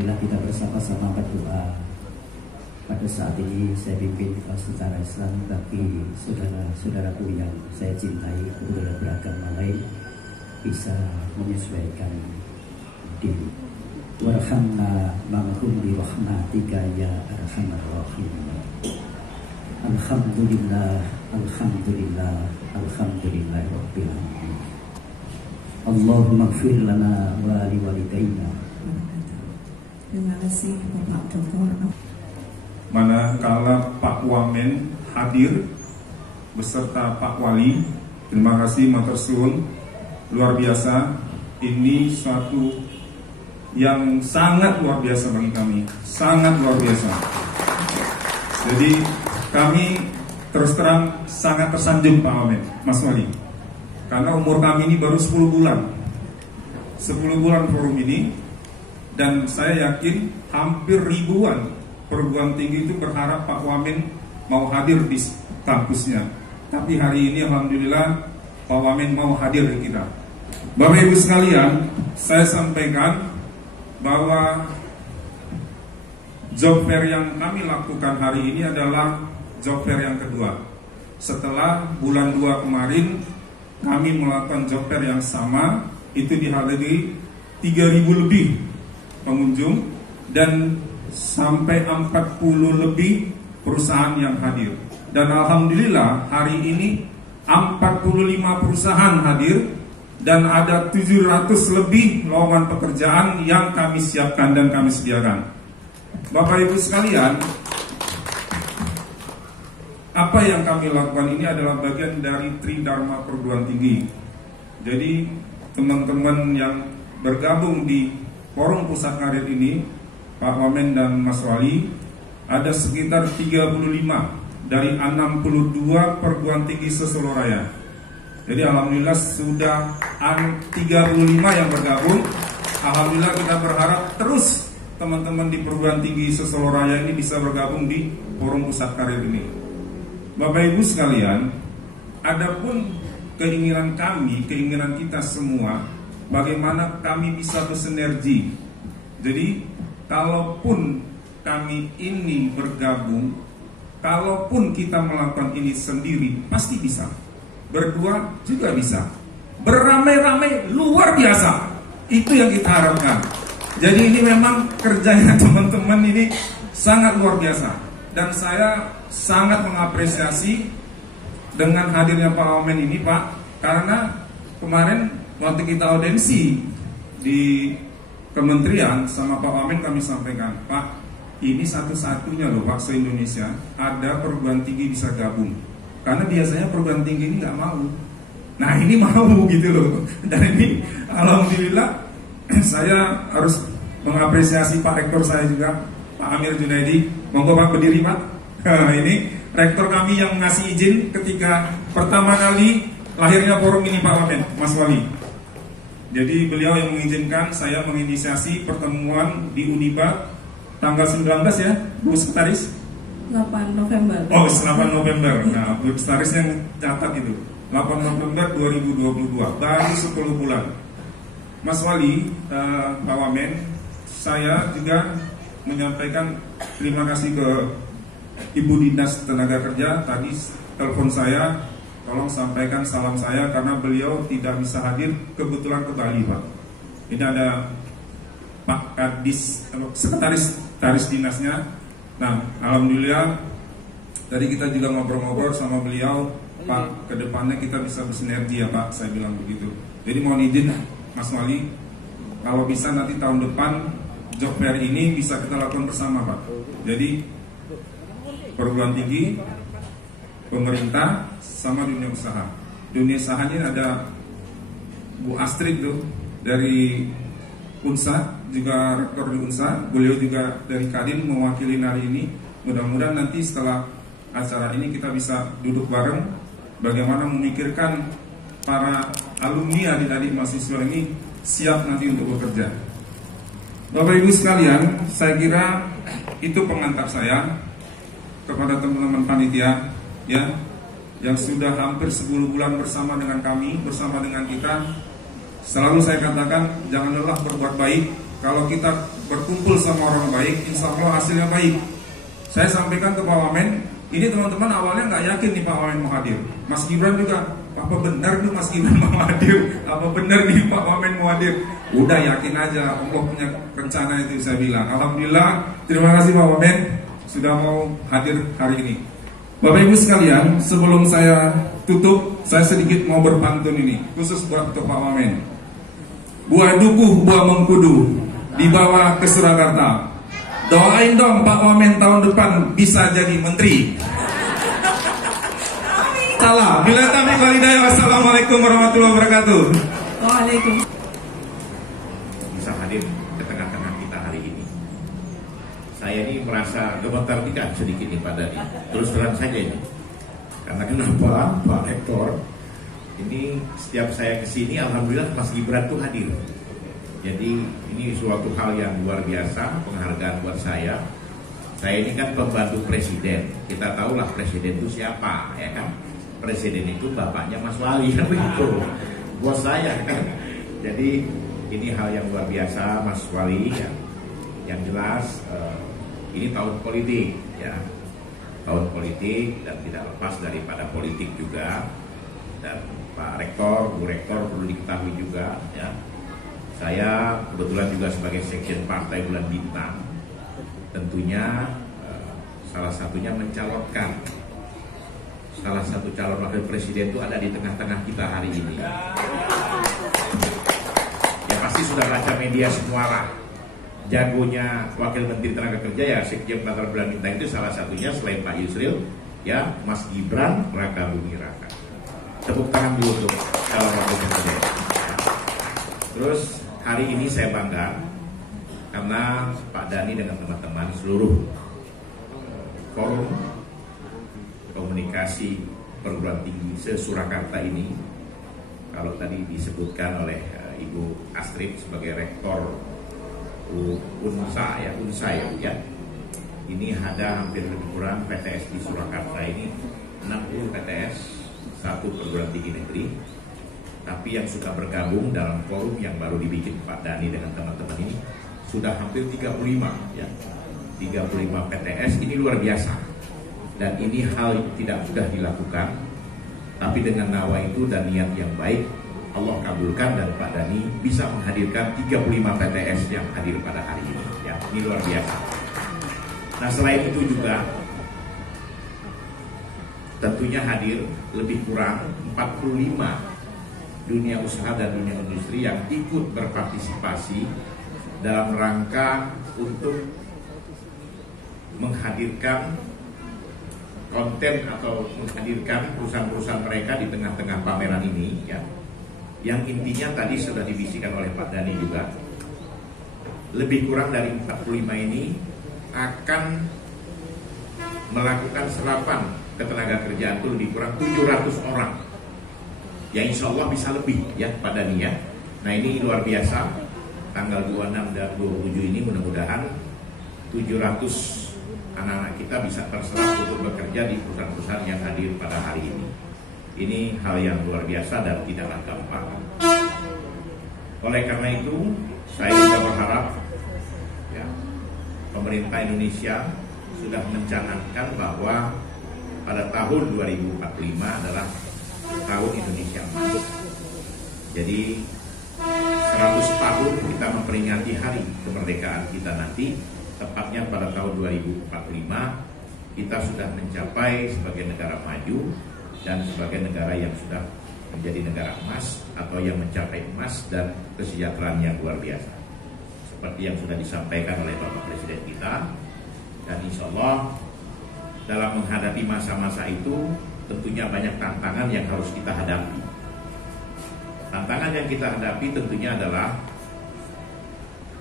marilah kita bersama-sama berdoa. Pada saat ini saya pimpin secara Islam, tapi saudara-saudaraku yang saya cintai kebetulan beragama lain bisa menyesuaikan diri. Warhamna ma'hum bi rahmatika ya arhamar rahimin. Alhamdulillah, alhamdulillah, alhamdulillah rabbil alamin. Allahumma ighfir lana wa liwalidayna. Terima kasih Bapak Dr. Manakala Pak Wamen hadir beserta Pak Wali, terima kasih matur suwun, luar biasa. Ini suatu yang sangat luar biasa bagi kami, sangat luar biasa. Jadi kami terus terang sangat tersanjung Pak Wamen, Mas Wali, karena umur kami ini baru 10 bulan 10 bulan forum ini, dan saya yakin hampir ribuan perguruan tinggi itu berharap Pak Wamen mau hadir di kampusnya. Tapi hari ini alhamdulillah Pak Wamen mau hadir di kita. Bapak Ibu sekalian, saya sampaikan bahwa job fair yang kami lakukan hari ini adalah job fair yang kedua. Setelah bulan 2 kemarin kami melakukan job fair yang sama, itu dihadiri 3.000 lebih pengunjung dan sampai 40 lebih perusahaan yang hadir. Dan alhamdulillah hari ini 45 perusahaan hadir dan ada 700 lebih lowongan pekerjaan yang kami siapkan dan kami sediakan. Bapak Ibu sekalian, apa yang kami lakukan ini adalah bagian dari Tridharma Perguruan Tinggi. Jadi teman-teman yang bergabung di Forum Pusat Karir ini, Pak Wamen dan Mas Wali, ada sekitar 35 dari 62 perguruan tinggi se-Solo Raya. Jadi alhamdulillah sudah 35 yang bergabung. Alhamdulillah kita berharap terus teman-teman di perguruan tinggi se-Solo Raya ini bisa bergabung di Forum Pusat Karir ini. Bapak Ibu sekalian, adapun keinginan kami, keinginan kita semua, bagaimana kami bisa bersinergi. Jadi kalaupun kami ini bergabung, kalaupun kita melakukan ini sendiri, pasti bisa. Berdua juga bisa. Beramai-ramai luar biasa. Itu yang kita harapkan. Jadi ini memang kerjanya teman-teman ini sangat luar biasa. Dan saya sangat mengapresiasi dengan hadirnya Pak Wamen ini, Pak. Karena kemarin waktu kita audensi di Kementerian sama Pak Wamen kami sampaikan, Pak, ini satu-satunya loh Pak se-Indonesia ada perguruan tinggi bisa gabung. Karena biasanya perguruan tinggi ini nggak mau. Nah ini mau gitu loh. Dan ini alhamdulillah saya harus mengapresiasi Pak Rektor saya juga, Pak Amir Junaidi. Monggo Pak berdiri Pak. Ini Rektor kami yang ngasih izin ketika pertama kali lahirnya forum ini Pak Wamen, Mas Wali. Jadi beliau yang mengizinkan saya menginisiasi pertemuan di Uniba tanggal 19 ya, Bu Sekretaris? 8 November. Oh, 8 November. Nah, Bu Sekretaris yang catat itu. 8 November 2022, baru 10 bulan. Mas Wali, Pak Wamen, saya juga menyampaikan terima kasih ke Ibu Dinas Tenaga Kerja. Tadi telepon saya, tolong sampaikan salam saya karena beliau tidak bisa hadir, kebetulan ke Bali Pak. Ini ada Pak Kadis, Sekretaris Dinasnya. Nah alhamdulillah tadi kita juga ngobrol-ngobrol sama beliau, Pak, kedepannya kita bisa bersinergi ya Pak, saya bilang begitu. Jadi mohon izin Mas Wali, kalau bisa nanti tahun depan job fair ini bisa kita lakukan bersama Pak. Jadi perguruan tinggi, pemerintah, sama dunia usaha. Dunia usahanya ada Bu Astrid tuh dari UNSA, juga rektor di UNSA. Beliau juga dari Kadin mewakili hari ini. Mudah-mudahan nanti setelah acara ini kita bisa duduk bareng, bagaimana memikirkan para alumni adik-adik mahasiswa ini siap nanti untuk bekerja. Bapak Ibu sekalian, saya kira itu pengantar saya kepada teman-teman panitia ya, yang sudah hampir 10 bulan bersama dengan kami, bersama dengan kita. Selalu saya katakan jangan lelah berbuat baik. Kalau kita berkumpul sama orang baik, insya Allah hasilnya baik. Saya sampaikan ke Pak Wamen, ini teman-teman awalnya nggak yakin nih Pak Wamen mau hadir. Mas Gibran juga, apa benar nih Mas Gibran mau hadir? Apa benar nih Pak Wamen mau hadir? Udah yakin aja, Allah punya rencana itu, saya bilang. Alhamdulillah, terima kasih Pak Wamen sudah mau hadir hari ini. Bapak Ibu sekalian, sebelum saya tutup, saya sedikit mau berpantun ini, khusus buat Pak Wamen. Buah dukuh, buah mengkudu, dibawa ke Surakarta. Doain dong Pak Wamen tahun depan bisa jadi menteri. Salah. Bila taufiq wal hidayah. Wassalamualaikum warahmatullahi wabarakatuh. Waalaikumsalam. Bisa hadir ke tengah-tengah kita hari ini. Saya ini merasa gemetar tidak sedikit nih Pak Dhani. Terus terang saja ini. Karena kenapa Pak Rektor? Ini setiap saya kesini, alhamdulillah Mas Gibran tuh hadir. Jadi ini suatu hal yang luar biasa, penghargaan buat saya. Saya ini kan pembantu presiden. Kita tahulah presiden itu siapa, ya kan? Presiden itu bapaknya Mas Wali, kan begitu. Bos saya kan. Jadi ini hal yang luar biasa, Mas Wali. Ya. Yang jelas ini tahun politik, ya. Tahun politik dan tidak lepas daripada politik juga. Dan Pak Rektor, Bu Rektor perlu diketahui juga, ya. Saya kebetulan juga sebagai sekjen Partai Bulan Bintang, tentunya salah satunya mencalonkan salah satu calon wakil presiden itu ada di tengah-tengah kita hari ini. Ya pasti sudah baca media semua lah. Jagonya Wakil Menteri Tenaga Kerja ya sekjen Partai Bulan Bintang itu salah satunya selain Pak Yusril, ya Mas Gibran Raka Buming Raka. Tepuk tangan dulu untuk calon wakil presiden. Terus hari ini saya bangga karena Pak Dhani dengan teman-teman seluruh forum komunikasi perguruan tinggi se-Surakarta ini, kalau tadi disebutkan oleh Ibu Astrid sebagai rektor Unsa ya, ini ada hampir lebih kurang PTS di Surakarta ini 60 PTS, satu perguruan tinggi negeri. Tapi yang sudah bergabung dalam forum yang baru dibikin Pak Dhani dengan teman-teman ini sudah hampir 35 ya. 35 PTS, ini luar biasa. Dan ini hal tidak mudah dilakukan. Tapi dengan nawa itu dan niat yang baik, Allah kabulkan dan Pak Dhani bisa menghadirkan 35 PTS yang hadir pada hari ini ya. Ini luar biasa. Nah, selain itu juga tentunya hadir lebih kurang 45 dunia usaha dan dunia industri yang ikut berpartisipasi dalam rangka untuk menghadirkan konten atau menghadirkan perusahaan-perusahaan mereka di tengah-tengah pameran ini ya. Yang intinya tadi sudah dibisikan oleh Pak Dhani juga, lebih kurang dari 45 ini akan melakukan serapan ketenaga kerjaan itu lebih kurang 700 orang. Ya insya Allah bisa lebih ya Pak Dhani ya. Nah ini luar biasa. Tanggal 26 dan 27 ini mudah-mudahan 700 anak-anak kita bisa terserap untuk bekerja di perusahaan-perusahaan yang hadir pada hari ini. Ini hal yang luar biasa dan tidaklah gampang. Oleh karena itu saya juga berharap ya, pemerintah Indonesia sudah mencanangkan bahwa pada tahun 2045 adalah tahun Indonesia Emas. Jadi 100 tahun kita memperingati hari kemerdekaan kita nanti, tepatnya pada tahun 2045 kita sudah mencapai sebagai negara maju dan sebagai negara yang sudah menjadi negara emas atau yang mencapai emas dan kesejahteraan yang luar biasa. Seperti yang sudah disampaikan oleh Bapak Presiden kita, dan insya Allah dalam menghadapi masa-masa itu tentunya banyak tantangan yang harus kita hadapi. Tantangan yang kita hadapi tentunya adalah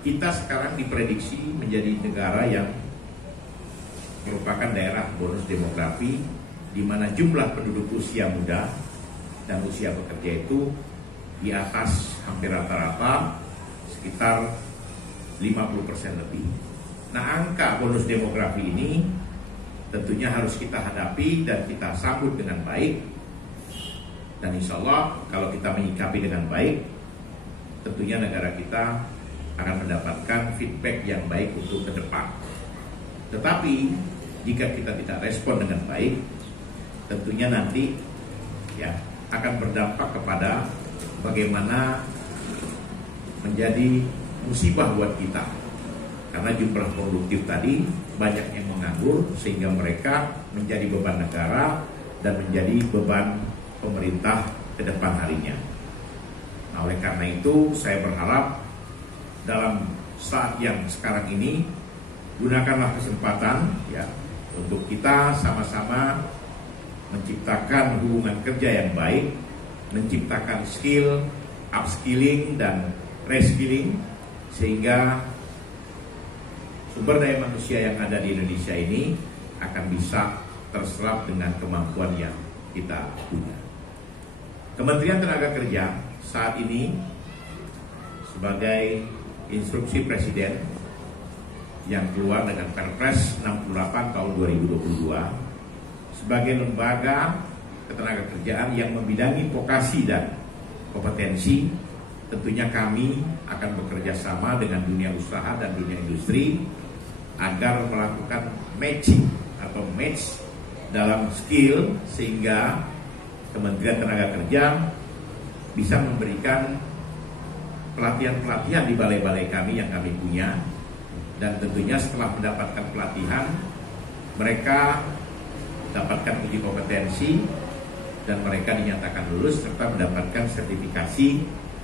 kita sekarang diprediksi menjadi negara yang merupakan daerah bonus demografi, di mana jumlah penduduk usia muda dan usia bekerja itu di atas hampir rata-rata sekitar 50% lebih. Nah, angka bonus demografi ini tentunya harus kita hadapi dan kita sambut dengan baik. Dan insya Allah kalau kita menyikapi dengan baik, tentunya negara kita akan mendapatkan feedback yang baik untuk ke depan. Tetapi jika kita tidak respon dengan baik, tentunya nanti ya akan berdampak kepada bagaimana menjadi musibah buat kita. Karena jumlah produktif tadi banyak yang menganggur sehingga mereka menjadi beban negara dan menjadi beban pemerintah ke depan harinya. Nah, oleh karena itu saya berharap dalam saat yang sekarang ini gunakanlah kesempatan ya untuk kita sama-sama menciptakan hubungan kerja yang baik, menciptakan skill, upskilling dan reskilling sehingga sumber daya manusia yang ada di Indonesia ini akan bisa terserap dengan kemampuan yang kita punya. Kementerian Tenaga Kerja saat ini sebagai instruksi Presiden yang keluar dengan Perpres 68 tahun 2022 sebagai lembaga ketenagakerjaan yang membidangi vokasi dan kompetensi, tentunya kami akan bekerja sama dengan dunia usaha dan dunia industri agar melakukan matching atau match dalam skill sehingga Kementerian Tenaga Kerja bisa memberikan pelatihan-pelatihan di balai-balai kami yang kami punya, dan tentunya setelah mendapatkan pelatihan mereka dapatkan uji kompetensi dan mereka dinyatakan lulus serta mendapatkan sertifikasi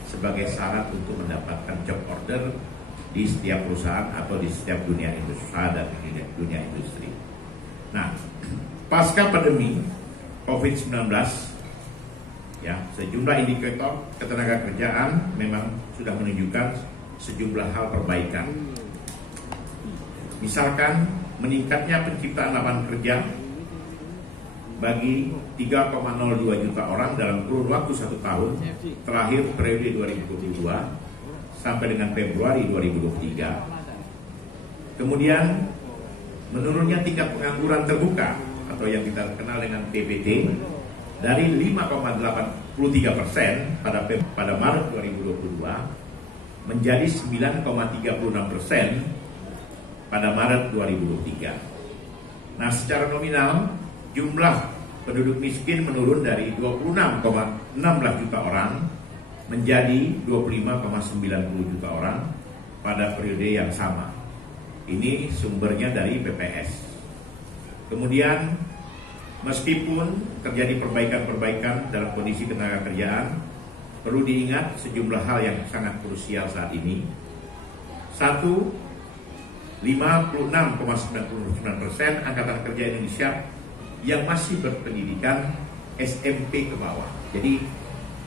sebagai syarat untuk mendapatkan job order di setiap perusahaan atau di setiap dunia usaha dan dunia industri. Nah, pasca pandemi COVID-19 ya, sejumlah indikator ketenagakerjaan memang sudah menunjukkan sejumlah hal perbaikan. Misalkan meningkatnya penciptaan lapangan kerja bagi 3,02 juta orang dalam kurun waktu 1 tahun terakhir periode 2022 sampai dengan Februari 2023. Kemudian menurunnya tingkat pengangguran terbuka atau yang kita kenal dengan TPT dari 5,83% pada Maret 2022 menjadi 9,36% pada Maret 2023. Nah, secara nominal jumlah penduduk miskin menurun dari 26,16 juta orang menjadi 25,90 juta orang pada periode yang sama. Ini sumbernya dari BPS. Kemudian meskipun terjadi perbaikan-perbaikan dalam kondisi ketenagakerjaan, perlu diingat sejumlah hal yang sangat krusial saat ini. 56,99% angkatan kerja Indonesia yang masih berpendidikan SMP ke bawah. Jadi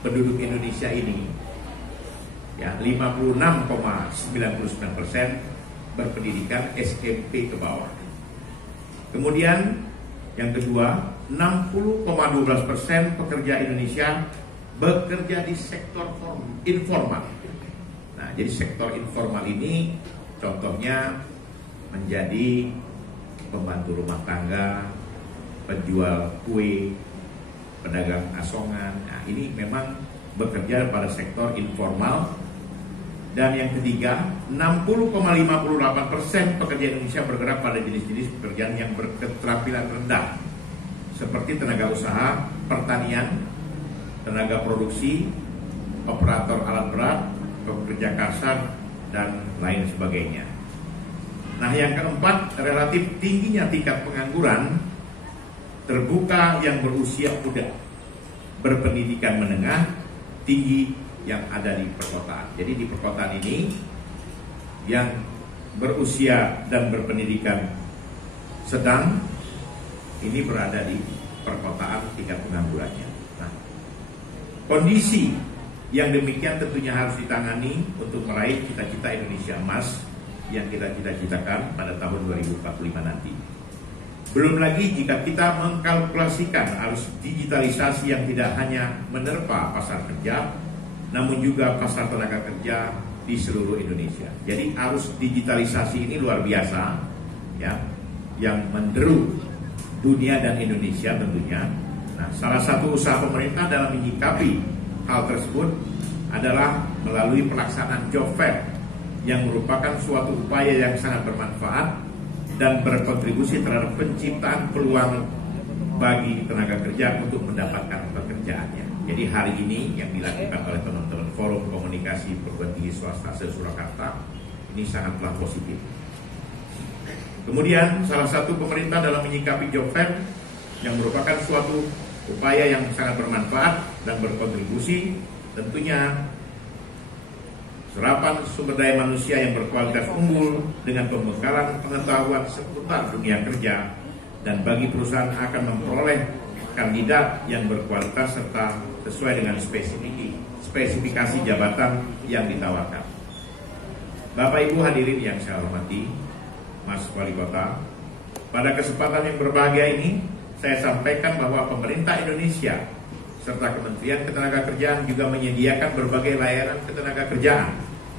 penduduk Indonesia ini ya 56,99% berpendidikan SMP ke bawah. Kemudian yang kedua, 60,12% pekerja Indonesia bekerja di sektor informal. Nah, jadi sektor informal ini contohnya menjadi pembantu rumah tangga, penjual kue, pedagang asongan. Nah, ini memang bekerja pada sektor informal. Dan yang ketiga, 60,58% pekerja Indonesia bergerak pada jenis-jenis pekerjaan yang berketerampilan rendah, seperti tenaga usaha, pertanian, tenaga produksi, operator alat berat, pekerja kasar, dan lain sebagainya. Nah, yang keempat, relatif tingginya tingkat pengangguran terbuka yang berusia muda, berpendidikan menengah, tinggi yang ada di perkotaan. Jadi di perkotaan ini yang berusia dan berpendidikan sedang ini berada di perkotaan tingkat penganggurannya. Nah, kondisi yang demikian tentunya harus ditangani untuk meraih cita-cita Indonesia Emas yang kita cita-citakan pada tahun 2045 nanti. Belum lagi jika kita mengkalkulasikan arus digitalisasi yang tidak hanya menerpa pasar kerja, namun juga pasar tenaga kerja di seluruh Indonesia. Jadi arus digitalisasi ini luar biasa ya, yang menderu dunia dan Indonesia tentunya. Nah, salah satu usaha pemerintah dalam menyikapi hal tersebut adalah melalui pelaksanaan job fair yang merupakan suatu upaya yang sangat bermanfaat dan berkontribusi terhadap penciptaan peluang bagi tenaga kerja untuk mendapatkan pekerjaannya. Jadi hari ini yang dilakukan oleh teman-teman Forum Komunikasi Perguruan Tinggi Swasta se-Surakarta ini sangatlah positif. Kemudian salah satu pemerintah dalam menyikapi job fair yang merupakan suatu upaya yang sangat bermanfaat dan berkontribusi, tentunya serapan sumber daya manusia yang berkualitas unggul dengan pembekalan pengetahuan seputar dunia kerja, dan bagi perusahaan akan memperoleh kandidat yang berkualitas serta sesuai dengan spesifikasi jabatan yang ditawarkan. Bapak Ibu hadirin yang saya hormati, Mas Wali Kota, pada kesempatan yang berbahagia ini saya sampaikan bahwa pemerintah Indonesia serta Kementerian Ketenagakerjaan juga menyediakan berbagai layanan ketenagakerjaan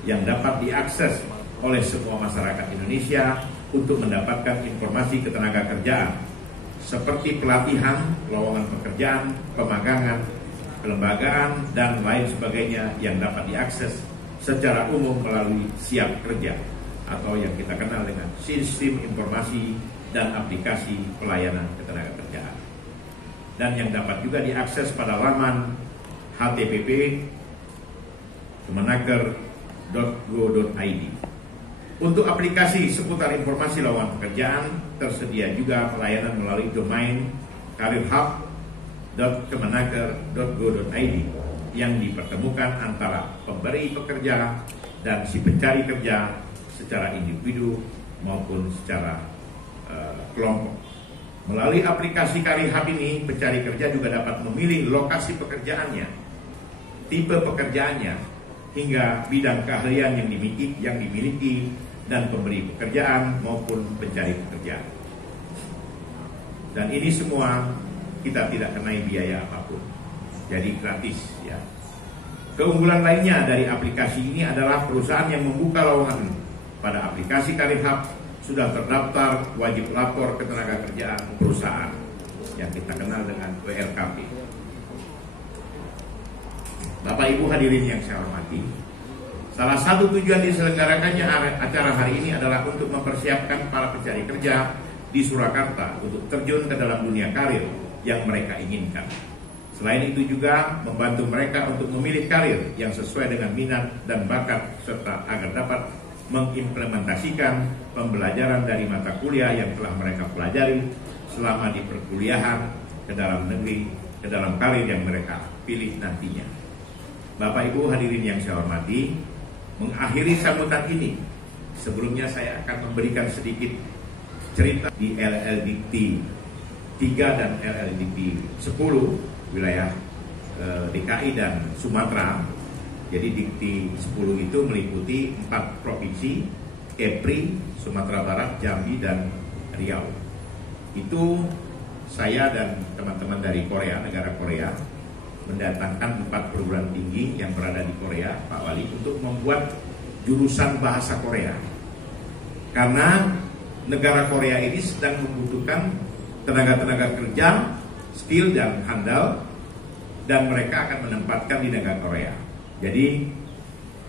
yang dapat diakses oleh semua masyarakat Indonesia untuk mendapatkan informasi ketenagakerjaan seperti pelatihan, lowongan pekerjaan, pemagangan, kelembagaan, dan lain sebagainya yang dapat diakses secara umum melalui Siap Kerja atau yang kita kenal dengan Sistem Informasi dan Aplikasi Pelayanan Ketenagakerjaan, dan yang dapat juga diakses pada laman http kemenaker.go.id. Untuk aplikasi seputar informasi lowongan pekerjaan tersedia juga pelayanan melalui domain careerhub.kemenaker.go.id yang dipertemukan antara pemberi pekerja dan si pencari kerja secara individu maupun secara kelompok. Melalui aplikasi Career Hub ini, pencari kerja juga dapat memilih lokasi pekerjaannya, tipe pekerjaannya, hingga bidang keahlian yang dimiliki dan pemberi pekerjaan maupun pencari pekerjaan. Dan ini semua kita tidak kenai biaya apapun, jadi gratis ya. Keunggulan lainnya dari aplikasi ini adalah perusahaan yang membuka lowongan pada aplikasi Career Hub sudah terdaftar wajib lapor ketenagakerjaan perusahaan yang kita kenal dengan WLKP. Bapak Ibu hadirin yang saya hormati, salah satu tujuan diselenggarakannya acara hari ini adalah untuk mempersiapkan para pencari kerja di Surakarta untuk terjun ke dalam dunia karir yang mereka inginkan. Selain itu juga membantu mereka untuk memilih karir yang sesuai dengan minat dan bakat, serta agar dapat mengimplementasikan pembelajaran dari mata kuliah yang telah mereka pelajari selama di perkuliahan ke dalam negeri, ke dalam karir yang mereka pilih nantinya. Bapak Ibu hadirin yang saya hormati, mengakhiri sambutan ini, sebelumnya saya akan memberikan sedikit cerita di LLDikti 3 dan LLDikti 10 wilayah DKI dan Sumatera. Jadi Dikti 10 itu meliputi 4 provinsi, Kepri, Sumatera Barat, Jambi, dan Riau. Itu saya dan teman-teman dari Korea, negara Korea, mendatangkan 4 perguruan tinggi yang berada di Korea, Pak Wali, untuk membuat jurusan bahasa Korea. Karena negara Korea ini sedang membutuhkan tenaga-tenaga kerja, skill dan handal, dan mereka akan menempatkan di negara Korea. Jadi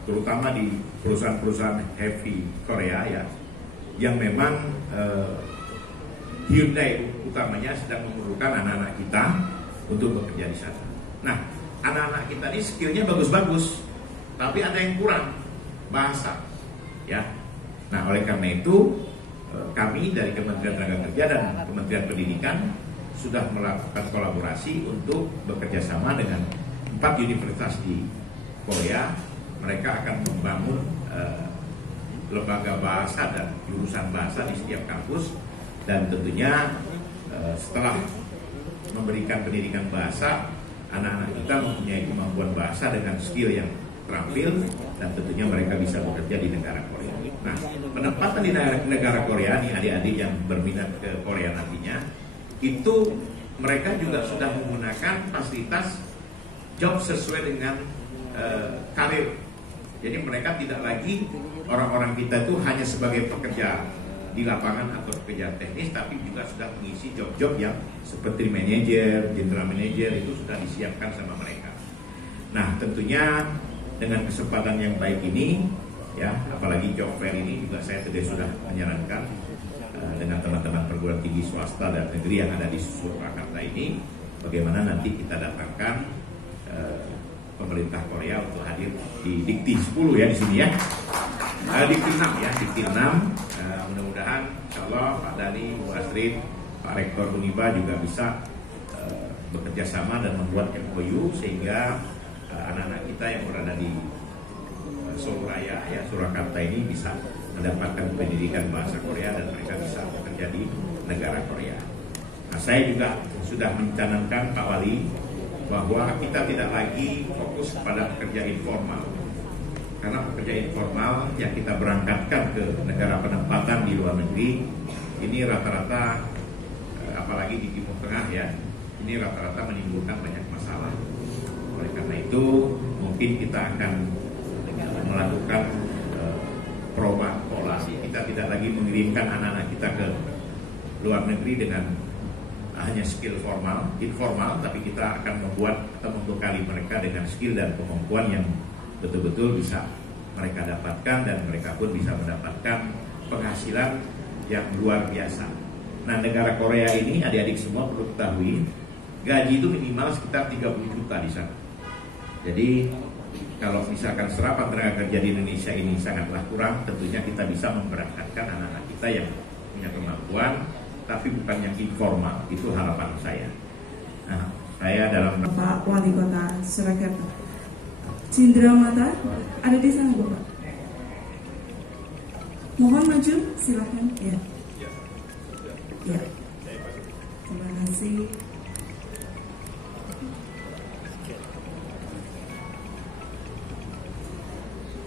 terutama di perusahaan-perusahaan heavy Korea ya, yang memang Hyundai utamanya sedang memerlukan anak-anak kita untuk bekerja di sana. Nah, anak-anak kita ini skillnya bagus-bagus, tapi ada yang kurang, bahasa ya. Nah, oleh karena itu kami dari Kementerian Tenaga Kerja dan Kementerian Pendidikan sudah melakukan kolaborasi untuk bekerja sama dengan 4 universitas di Korea. Mereka akan membangun lembaga bahasa dan jurusan bahasa di setiap kampus, dan tentunya setelah memberikan pendidikan bahasa, anak-anak kita mempunyai kemampuan bahasa dengan skill yang terampil, dan tentunya mereka bisa bekerja di negara Korea. Nah, penempatan di negara Korea nih, adik-adik yang berminat ke Korea nantinya, itu mereka juga sudah menggunakan fasilitas job sesuai dengan karir. Jadi mereka tidak lagi, orang-orang kita itu hanya sebagai pekerja di lapangan atau pekerja teknis, tapi juga sudah mengisi job-job yang seperti manajer, general manager, itu sudah disiapkan sama mereka. Nah, tentunya dengan kesempatan yang baik ini ya, apalagi job fair ini juga saya tadi sudah menyarankan dengan teman-teman perguruan tinggi swasta dan negeri yang ada di Surakarta ini, bagaimana nanti kita datangkan pemerintah Korea untuk hadir di Dikti 10 ya di sini ya, Dikti 6 ya, Dikti 6. Mudah-mudahan insya Allah Pak Dani, Bu Astrid, Pak Rektor Uniba juga bisa bekerja sama dan membuat MOU sehingga anak-anak kita yang berada di Solo Raya ya, Surakarta ini bisa mendapatkan pendidikan bahasa Korea dan mereka bisa bekerja di negara Korea. Nah, saya juga sudah mencanangkan Pak Wali bahwa kita tidak lagi fokus pada pekerja informal, karena pekerja informal yang kita berangkatkan ke negara penempatan di luar negeri ini rata-rata apalagi di Timur Tengah ya, ini rata-rata menimbulkan banyak masalah. Oleh karena itu mungkin kita akan melakukan perubahan pola. Kita tidak lagi mengirimkan anak-anak kita ke luar negeri dengan hanya skill informal, tapi kita akan membuat atau membekali mereka dengan skill dan kemampuan yang betul-betul bisa mereka dapatkan dan mereka pun bisa mendapatkan penghasilan yang luar biasa. Nah, negara Korea ini adik-adik semua perlu ketahui, gaji itu minimal sekitar 30 juta di sana. Jadi kalau misalkan serapan tenaga kerja di Indonesia ini sangatlah kurang, tentunya kita bisa memberangkatkan anak-anak kita yang punya kemampuan, tapi bukan yang informal. Itu harapan saya. Nah, saya dalam Bapak Wali Kota Surakarta, Cindra Mata, ada di sana Bapak. Mohon maju, silakan. Ya. Ya. Terima kasih.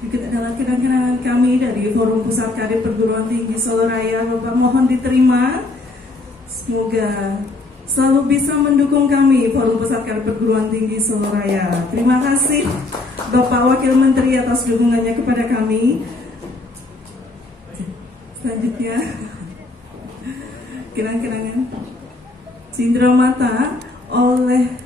Berikut adalah kenang-kenangan kami dari Forum Pusat Karir Perguruan Tinggi Solo Raya. Bapak mohon diterima. Semoga selalu bisa mendukung kami Forum Pusat Karir Perguruan Tinggi Solo Raya. Terima kasih Bapak Wakil Menteri atas dukungannya kepada kami. Selanjutnya kenang-kenangan Cindra Mata oleh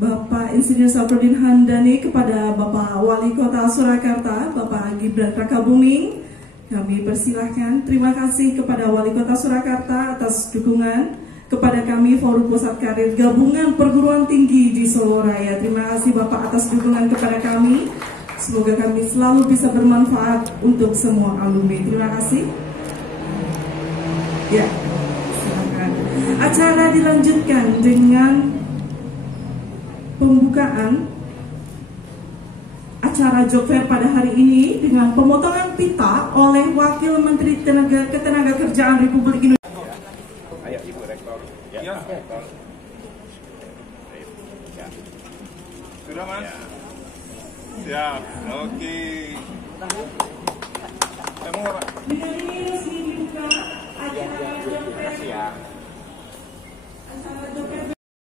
Bapak Insinyur Safruddin Hamdani kepada Bapak Wali Kota Surakarta, Bapak Gibran Rakabuming. Kami persilahkan. Terima kasih kepada Wali Kota Surakarta atas dukungan kepada kami Forum Pusat Karir Gabungan Perguruan Tinggi di Solo Raya. Terima kasih Bapak atas dukungan kepada kami. Semoga kami selalu bisa bermanfaat untuk semua alumni. Terima kasih. Ya, silakan. Acara dilanjutkan dengan pembukaan acara job fair pada hari ini dengan pemotongan pita oleh Wakil Menteri Ketenagakerjaan Republik Indonesia. Ayo Ibu Rektor. Ya. Rektor. Sudah Mas? Ya. Siap. Oke.